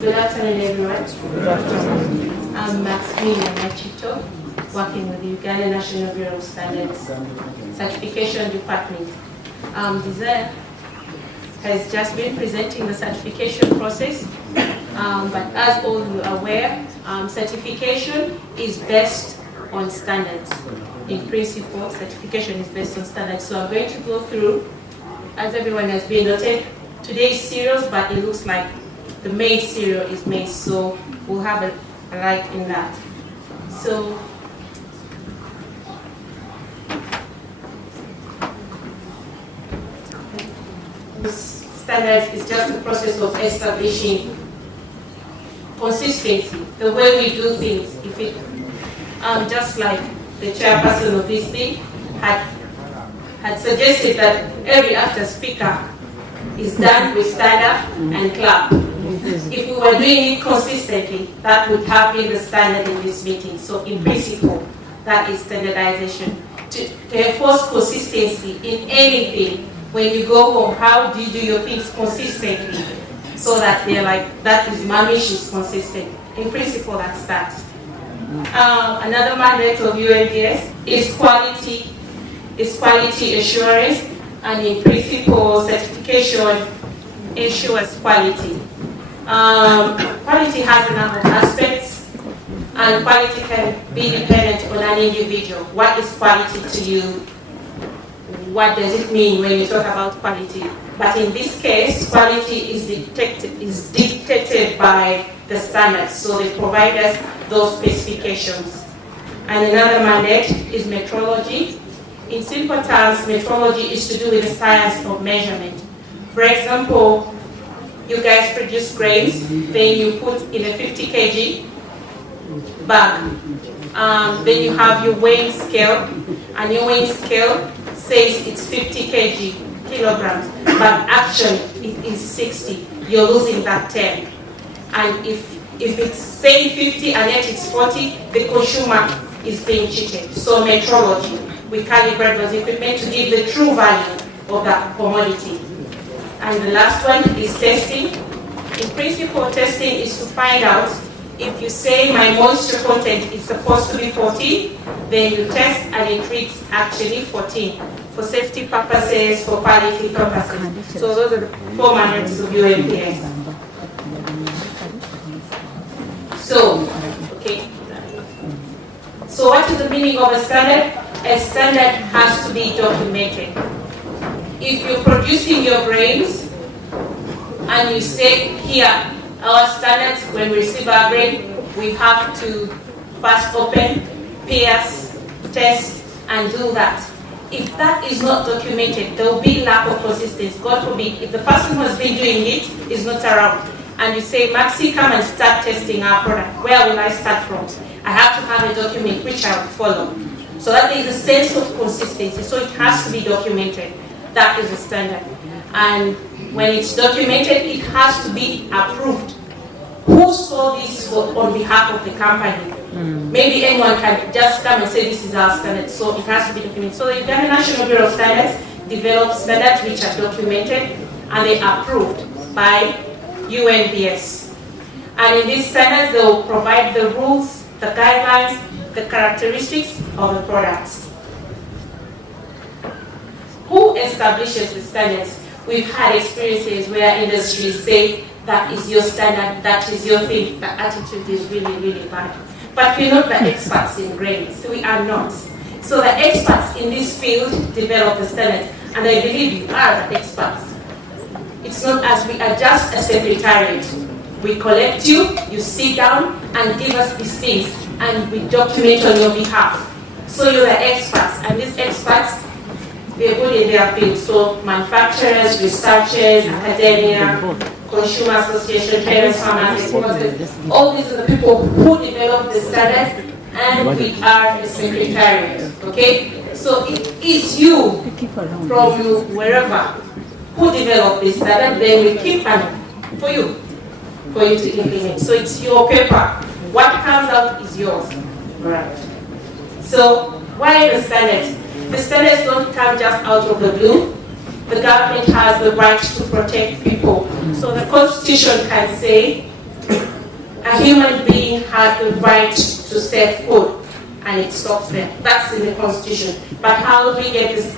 Good afternoon, everyone. Good afternoon. I'm Maximilian Nakitto, working with the Uganda National Bureau of Standards Certification Department. Desire has just been presenting the certification process, but as all you are aware, certification is based on standards. In principle, certification is based on standards. So I'm going to go through, as everyone has been noted, today's serials, but it looks like the main serial is made, so we'll have a light in that. So, standards is just the process of establishing consistency, the way we do things. If it, just like the chairperson of this thing had suggested that every after speaker is done with stand up and clap. If we were doing it consistently, that would have been the standard in this meeting. So in principle, that is standardization. To enforce consistency in anything, when you go home, how do you do your things consistently? So that they're like, that is Mamish is consistent. In principle, that's that. Another mandate of UNBS is quality assurance, and in principle, certification ensures quality. Quality has a number of aspects, and quality can be dependent on an individual. What is quality to you? What does it mean when you talk about quality? But in this case, quality is dictated by the standards, so they provide us those specifications. And another mandate is metrology. In simple terms, metrology is to do with the science of measurement. For example, you guys produce grains, then you put in a 50 kg bag. Then you have your weighing scale, and your weighing scale says it's 50 kilograms, but actually it is 60. You're losing that 10. And if it's saying 50 and yet it's 40, the consumer is being cheated. So metrology, we calibrate those equipment to give the true value of that commodity. And the last one is testing. In principle, testing is to find out if you say my moisture content is supposed to be 14, then you test and it reads actually 14 for safety purposes, for quality purposes. So those are the 4 mandates of UNBS. So, okay. So what is the meaning of a standard? A standard has to be documented. If you're producing your grains and you say here, our standards, when we receive our grain, we have to first open, pierce, test, and do that. If that is not documented, there will be lack of consistency. God forbid, if the person who has been doing it is not around, and you say, Maxi, come and start testing our product, where will I start from? I have to have a document which I will follow. So that there is a sense of consistency, so it has to be documented. That is the standard. And when it's documented, it has to be approved. Who saw this on behalf of the company? Maybe anyone can just come and say this is our standard, so it has to be documented. So the Uganda National Bureau of Standards develops standards which are documented and they are approved by UNBS. And in these standards, they will provide the rules, the guidelines, the characteristics of the products. Who establishes the standards? We've had experiences where industries say that is your standard, that is your thing, the attitude is really, really bad. But we're not the experts in grains, we are not. So the experts in this field develop the standards, and I believe you are the experts. It's not as we are just a secretariat. We collect you, you sit down and give us these things, and we document on your behalf. So you're the experts, and these experts, they're good in their field. So manufacturers, researchers, academia, consumer association, parents, farmers, exporters, all these are the people who develop the standards, and we are the secretariat. Okay? So it is you from wherever who develop this standard, then we keep it for you to implement. So it's your paper. What comes out is yours. Right. So why the standards? The standards don't come just out of the blue. The government has the right to protect people. So the Constitution can say a human being has the right to sell food, and it stops there. That's in the Constitution. But how do we get this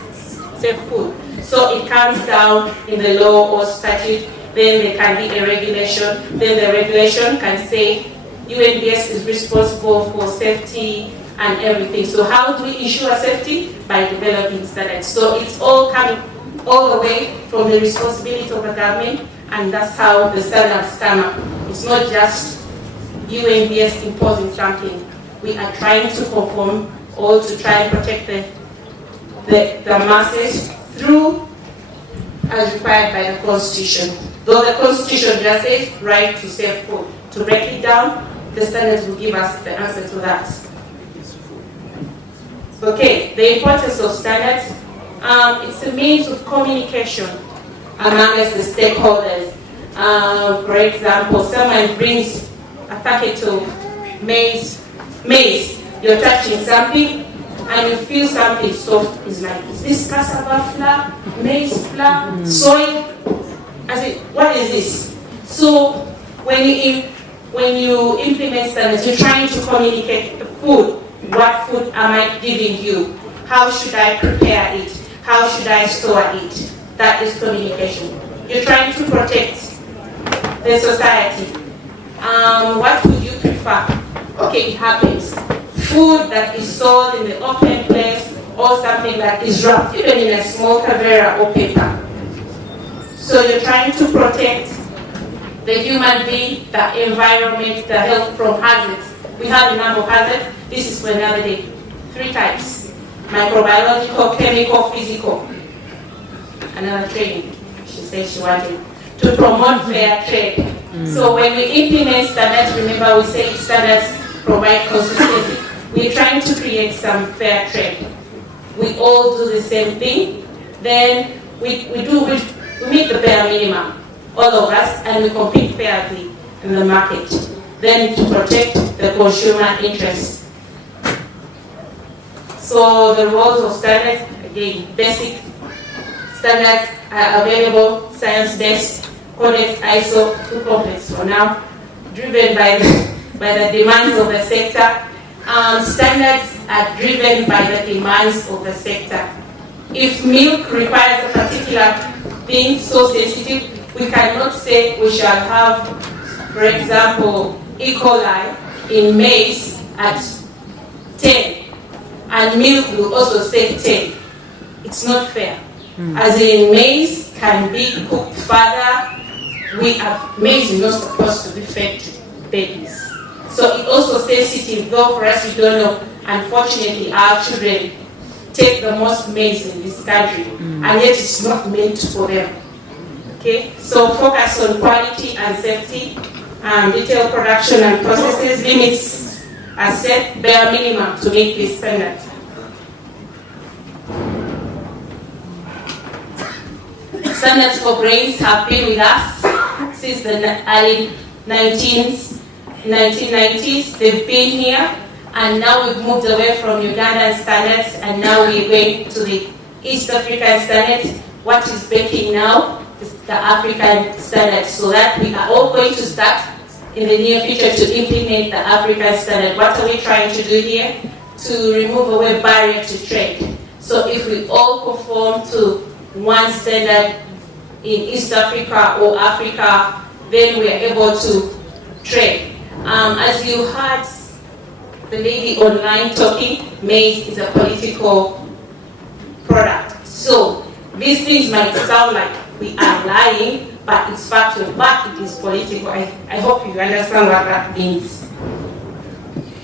safe food? So it comes down in the law or statute, then there can be a regulation, then the regulation can say UNBS is responsible for safety and everything. So how do we ensure safety? By developing standards. So it's all coming all the way from the responsibility of the government, and that's how the standards come up. It's not just UNBS imposing something. We are trying to conform or to try and protect the masses through as required by the Constitution. Though the Constitution just says right to safe food. To break it down, the standards will give us the answer to that. Okay, the importance of standards. It's a means of communication amongst the stakeholders. For example, someone brings a packet of maize, you're touching something and you feel something soft. It's like, is this cassava flour, maize flour, soy? I say, what is this? So when you implement standards, you're trying to communicate the food. What food am I giving you? How should I prepare it? How should I store it? That is communication. You're trying to protect the society. What would you prefer? Okay, it happens. Food that is sold in the open place or something that is wrapped, even in a small cavera or paper. So you're trying to protect the human being, the environment, the health from hazards. We have a number of hazards. This is for another day. 3 types: microbiological, chemical, physical. Another training. She said she wanted to promote fair trade. So when we implement standards, remember we say standards provide consistency. We're trying to create some fair trade. We all do the same thing. Then we meet the bare minimum, all of us, and we compete fairly in the market. Then to protect the consumer interest. So the roles of standards, again, basic standards are available, science-based, Codex ISO, too complex for now, driven by the demands of the sector. Standards are driven by the demands of the sector. If milk requires a particular thing so sensitive, we cannot say we shall have, for example, E. coli in maize at 10, and milk will also say 10. It's not fair. As in, maize can be cooked further. Maize is not supposed to be fed to babies. So it's also sensitive, though for us we don't know. Unfortunately, our children take the most maize in this country, and yet it's not meant for them. Okay, so focus on quality and safety, detailed production and processes. Limits are set, bare minimum to meet this standard. Standards for grains have been with us since the early 1990s. They've been here, and now we've moved away from Ugandan standards, and now we're going to the East African standards. What is baking now is the African standards, so that we are all going to start in the near future to implement the African standard. What are we trying to do here? To remove away barrier to trade. So if we all conform to one standard in East Africa or Africa, then we are able to trade. As you heard the lady online talking, maize is a political product. So these things might sound like we are lying, but it's factual, but it is political. I hope you understand what that means.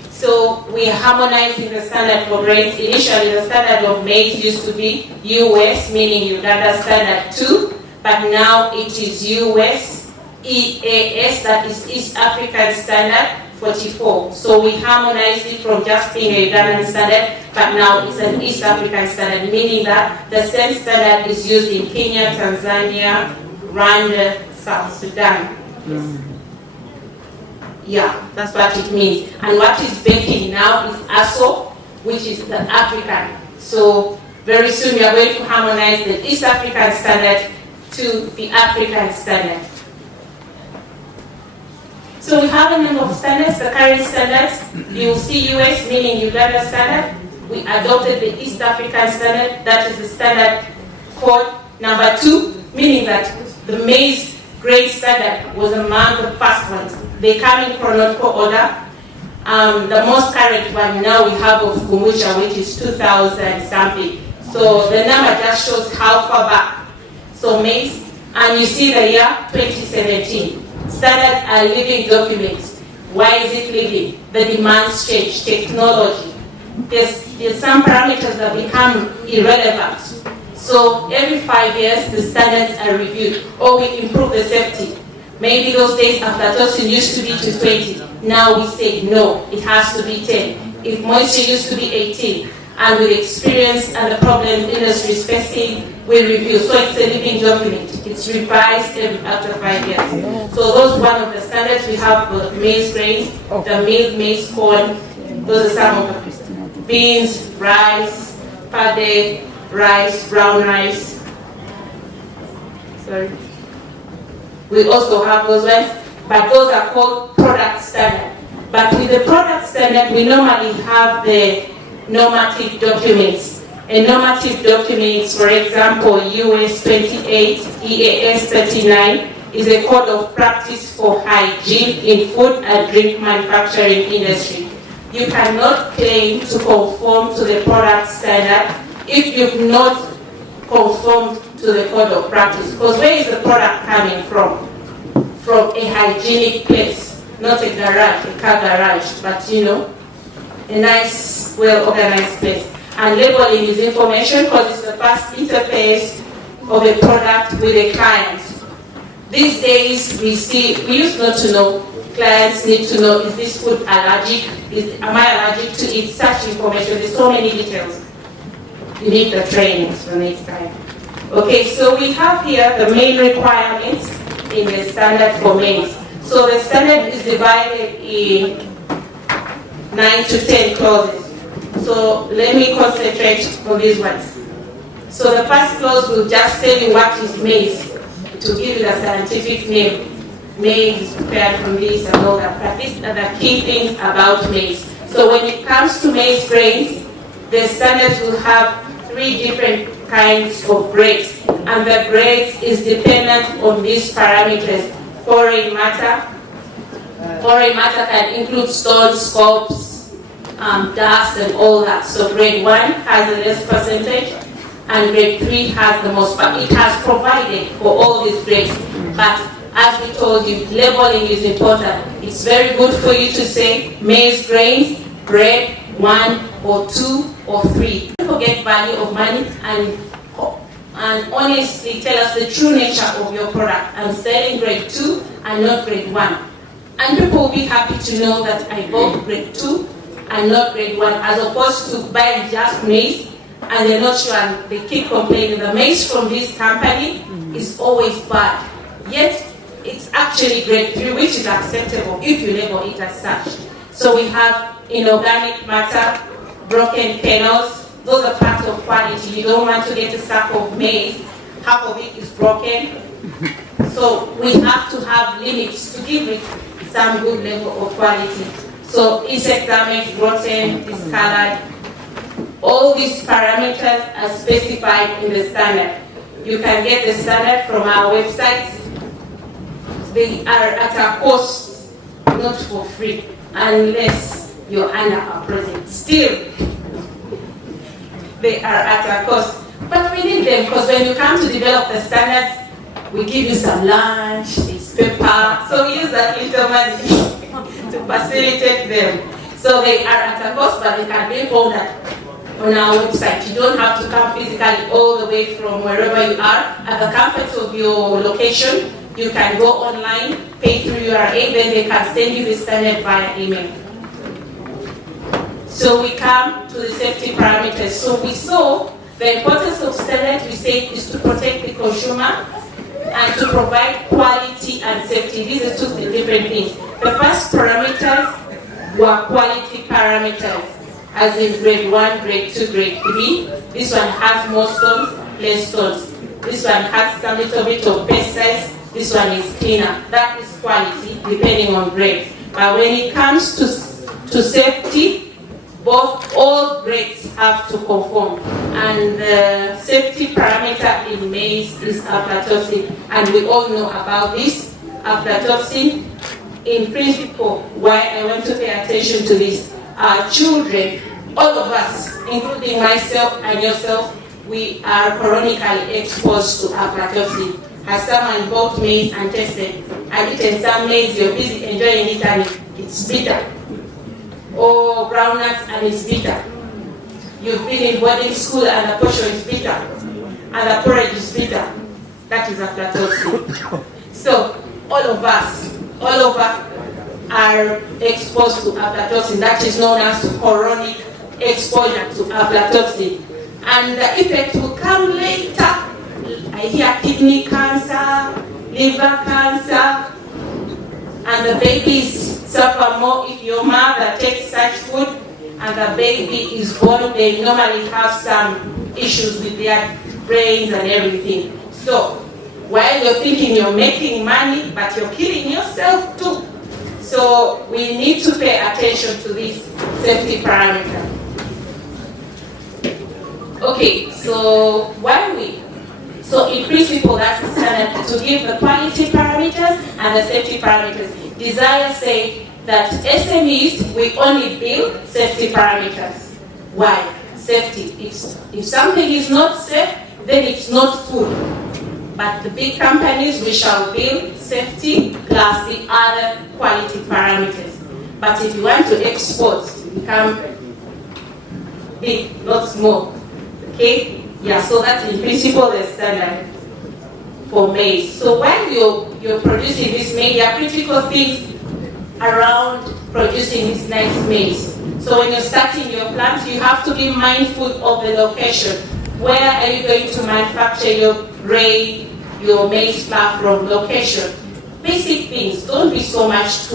So we are harmonizing the standard for grains. Initially, the standard of maize used to be US, meaning Uganda standard 2, but now it is US EAS, that is East African standard 44. So we harmonized it from just being a Ugandan standard, but now it's an East African standard, meaning that the same standard is used in Kenya, Tanzania, Rwanda, South Sudan. Yeah, that's what it means. And what is baking now is ASO, which is the African. So very soon we are going to harmonize the East African standard to the African standard. So we have a number of standards. The current standards, you will see US, meaning Uganda standard. We adopted the East African standard, that is the standard code number 2, meaning that the maize grain standard was among the first ones. They come in chronological order. The most current one now we have of Kumusha, which is 2000 something. So the number just shows how far back. So maize, and you see the year 2017. Standards are living documents. Why is it living? The demands change, technology. There's some parameters that become irrelevant. So every 5 years, the standards are reviewed, or we improve the safety. Maybe those days aflatoxin used to be to 20. Now we say no, it has to be 10. If moisture used to be 18, and with experience and the problems industry is facing, we review. So it's a living document. It's revised after 5 years. So those one of the standards. We have the maize grains, the milled maize corn. Those are some of the beans, rice, paddy, rice, brown rice. Sorry. We also have those ones, but those are called product standard. But with the product standard, we normally have the normative documents. And normative documents, for example, US 28, EAS 39, is a code of practice for hygiene in food and drink manufacturing industry. You cannot claim to conform to the product standard if you've not conformed to the code of practice. Because where is the product coming from? From a hygienic place, not a garage, a car garage, but you know, a nice, well-organized place. And labeling is information because it's the first interface of a product with a client. These days, we used not to know. Clients need to know, is this food allergic? Am I allergic to eat such information? There's so many details. You need the trainings for next time. Okay, so we have here the main requirements in the standard for maize. So the standard is divided in 9 to 10 clauses. So let me concentrate on these ones. So the first clause will just tell you what is maize, to give you the scientific name. Maize is prepared from this and all that. But these are the key things about maize. So when it comes to maize grains, the standards will have 3 different kinds of grades. And the grades is dependent on these parameters. Foreign matter. Foreign matter can include stones, scopes, dust and all that. So grade 1 has the less percentage and grade 3 has the most, but it has provided for all these grades. But as we told you, labeling is important. It's very good for you to say maize grains, grade 1 or 2 or 3. Don't forget value of money and honestly tell us the true nature of your product. I'm selling grade 2 and not grade 1. And people will be happy to know that I bought grade 2 and not grade 1, as opposed to buying just maize and they're not sure and they keep complaining. The maize from this company is always bad. Yet it's actually grade 3, which is acceptable if you label it as such. So we have inorganic matter, broken kernels. Those are part of quality. You don't want to get a sack of maize, half of it is broken. So we have to have limits to give it some good level of quality. So insect damage, rotten, discolored, all these parameters are specified in the standard. You can get the standard from our website. They are at a cost, not for free, unless you're under our present. Still, they are at a cost. But we need them because when you come to develop the standards, we give you some lunch, it's paper, so we use that little money to facilitate them. So they are at a cost, but they can be found on our website. You don't have to come physically all the way from wherever you are. At the comfort of your location, you can go online, pay through URA, then they can send you the standard via email. So we come to the safety parameters. So we saw the importance of standards, we said, is to protect the consumer and to provide quality and safety. These are 2 different things. The first parameters were quality parameters, as in grade 1, grade 2, grade 3. This one has more stones, less stones. This one has some little bit of pesticides. this one is cleaner. That is quality, depending on grade. But when it comes to safety, all grades have to conform. And the safety parameter in maize is aflatoxin. And we all know about this. Aflatoxin, in principle, why I want to pay attention to this, children, all of us, including myself and yourself, we are chronically exposed to aflatoxin. Has someone bought maize and tested and eaten some maize, you're busy enjoying it and it's bitter? Or groundnuts and it's bitter? You've been in boarding school and the portion is bitter and the porridge is bitter. That is aflatoxin. So all of us are exposed to aflatoxin. That is known as chronic exposure to aflatoxin. And the effect will come later. I hear kidney cancer, liver cancer, and the babies suffer more if your mother takes such food and the baby is born. They normally have some issues with their brains and everything. So while you're thinking you're making money, but you're killing yourself too. So we need to pay attention to this safety parameter. Okay, so so in principle, that's the standard to give the quality parameters and the safety parameters. Desire say that SMEs, we only build safety parameters. Why? Safety. If something is not safe, then it's not food. But the big companies, we shall build safety plus the other quality parameters. But if you want to export, you become big, not small. Okay? Yeah, so that's in principle the standard for maize. So when you're producing this maize, there are critical things around producing this nice maize. So when you're starting your plant, you have to be mindful of the location. Where are you going to manufacture your grain, your maize flour from? Location. Basic things. Don't be so much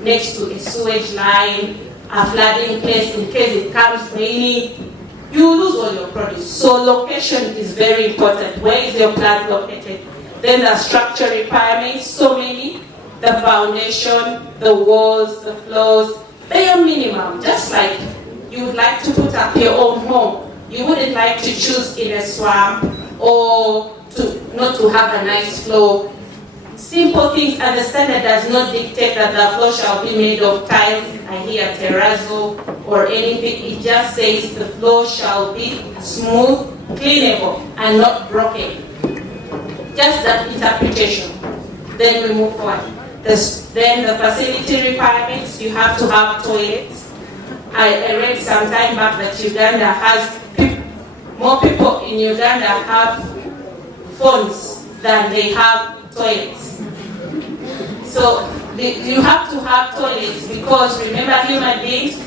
next to a sewage line, a flooding place in case it comes raining. You lose all your produce. So location is very important. Where is your plant located? Then the structure requirements, so many. The foundation, the walls, the floors, bare minimum. Just like you would like to put up your own home. You wouldn't like to choose in a swamp or not to have a nice floor. Simple things, and the standard does not dictate that the floor shall be made of tiles, I hear terrazzo or anything. It just says the floor shall be smooth, cleanable, and not broken. Just that interpretation. Then we move forward. Then the facility requirements, you have to have toilets. I read some time back that Uganda has, more people in Uganda have phones than they have toilets. So you have to have toilets because remember, human beings,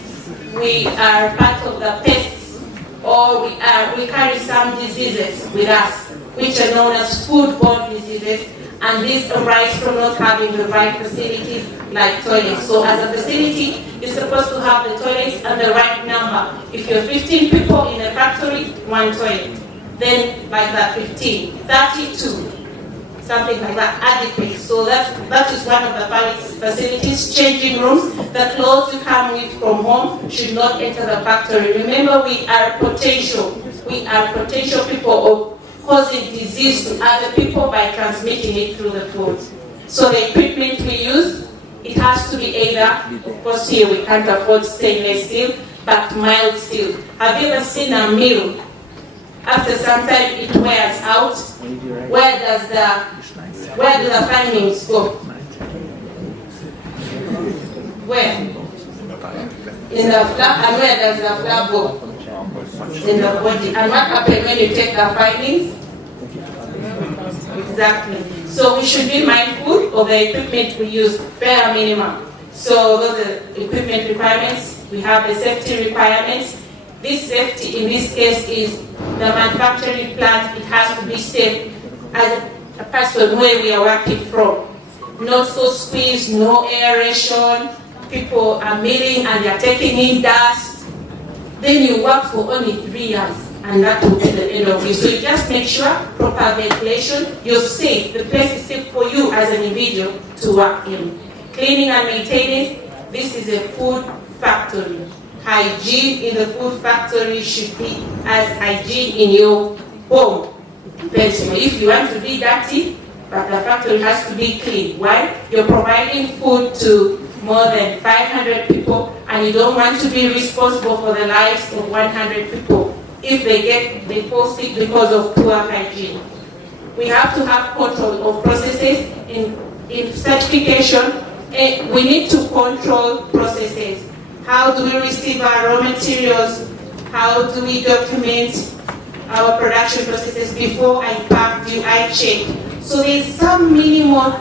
we are part of the pests, or we carry some diseases with us, which are known as foodborne diseases, and these arise from not having the right facilities like toilets. So as a facility, you're supposed to have the toilets and the right number. If you're 15 people in a factory, one toilet. Then like that, 15, 32, something like that, adequate. So that is one of the facilities. Changing rooms, the clothes you come with from home should not enter the factory. Remember, we are potential people of causing disease to other people by transmitting it through the food. So the equipment we use, it has to be either, of course here we can't afford stainless steel, but mild steel. Have you ever seen a mill? After some time it wears out. Where do the findings go? Where? In the flap, and where does the flap go? In the body. And what happens when you take the findings? Exactly. So we should be mindful of the equipment we use, bare minimum. So those are the equipment requirements. We have the safety requirements. This safety in this case is the manufacturing plant. It has to be safe as a person where we are working from. Not so squeezed, no aeration. People are milling and they are taking in dust. Then you work for only 3 years and that will be the end of it. So you just make sure proper ventilation, you're safe, the place is safe for you as an individual to work in. Cleaning and maintaining, this is a food factory. Hygiene in the food factory should be as hygiene in your home. If you want to be dirty, but the factory has to be clean. Why? You're providing food to more than 500 people, and you don't want to be responsible for the lives of 100 people if they fall sick because of poor hygiene. We have to have control of processes in certification. We need to control processes. How do we receive our raw materials? How do we document our production processes? Before I pack, do I check? So there's some minimum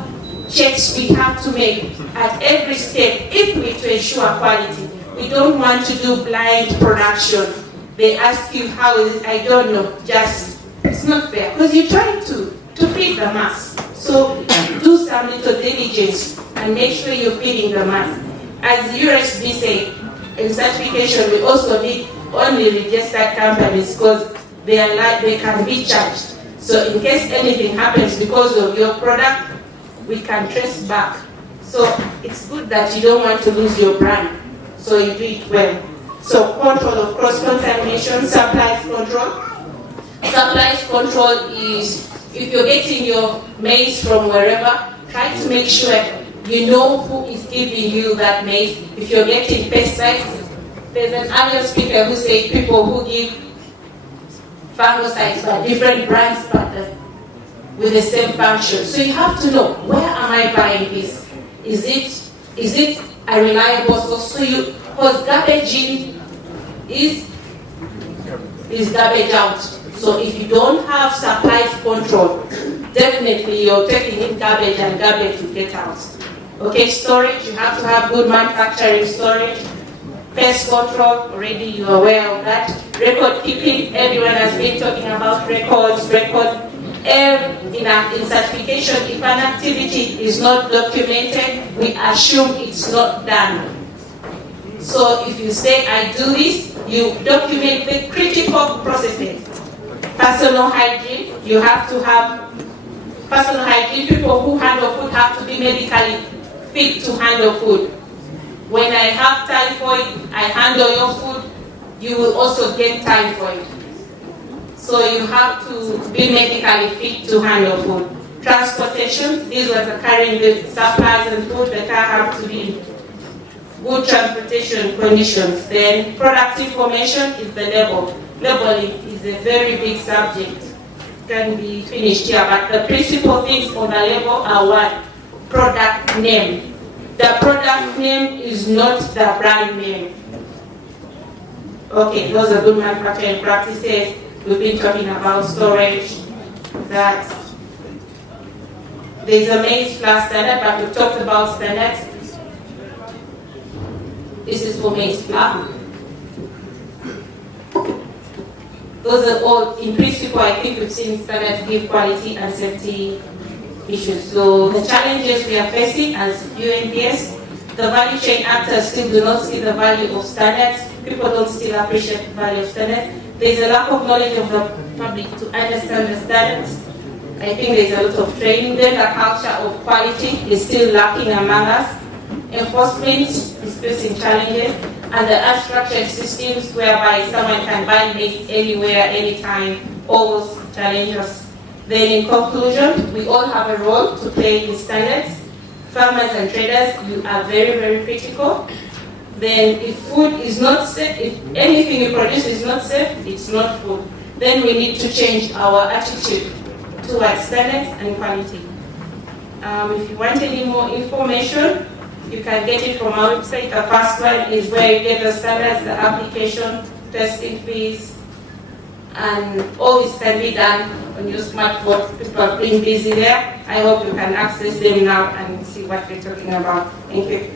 checks we have to make at every step if we to ensure quality. We don't want to do blind production. They ask you how is it, I don't know, just, it's not fair. Because you're trying to feed the mass. So do some little diligence and make sure you're feeding the mass. As USB say, in certification we also need only registered companies because they can be charged. So in case anything happens because of your product, we can trace back. So it's good that you don't want to lose your brand, so you do it well. So control of cross-contamination, supplies control. Supplies control is, if you're getting your maize from wherever, try to make sure you know who is giving you that maize. If you're getting pesticides, there's an earlier speaker who said people who give fungicides by different brands but with the same function. So you have to know, where am I buying this? Is it a reliable source? So because garbage in is garbage out. So if you don't have supplies control, definitely you're taking in garbage and garbage will get out. Okay, storage, you have to have good manufacturing storage. Pest control, already you're aware of that. Record keeping, everyone has been talking about records. In certification, if an activity is not documented, we assume it's not done. So if you say, I do this, you document the critical processes. Personal hygiene, you have to have personal hygiene. People who handle food have to be medically fit to handle food. When I have typhoid, I handle your food, you will also get typhoid. So you have to be medically fit to handle food. Transportation, these ones are carrying the supplies and food. The car have to be in good transportation conditions. Then product information is the label. Labeling is a very big subject. It can be finished here, but the principal things on the label are what? Product name. The product name is not the brand name. Okay, those are good manufacturing practices. We've been talking about storage, that there's a maize flour standard, but we've talked about standards. This is for maize flour. Those are all, in principle, I think we've seen standards give quality and safety issues. So the challenges we are facing as UNBS, the value chain actors still do not see the value of standards. People don't still appreciate the value of standards. There's a lack of knowledge of the public to understand the standards. I think there's a lot of training there. The culture of quality is still lacking among us. Enforcement is facing challenges, and the unstructured systems whereby someone can buy maize anywhere, anytime, all those challenges. Then in conclusion, we all have a role to play in standards. Farmers and traders, you are very, very critical. Then if food is not safe, if anything you produce is not safe, it's not food. Then we need to change our attitude towards standards and quality. If you want any more information, you can get it from our website. The first one is where you get the standards, the application, testing fees, and all this can be done on your smartphone. People are being busy there. I hope you can access them now and see what we're talking about. Thank you.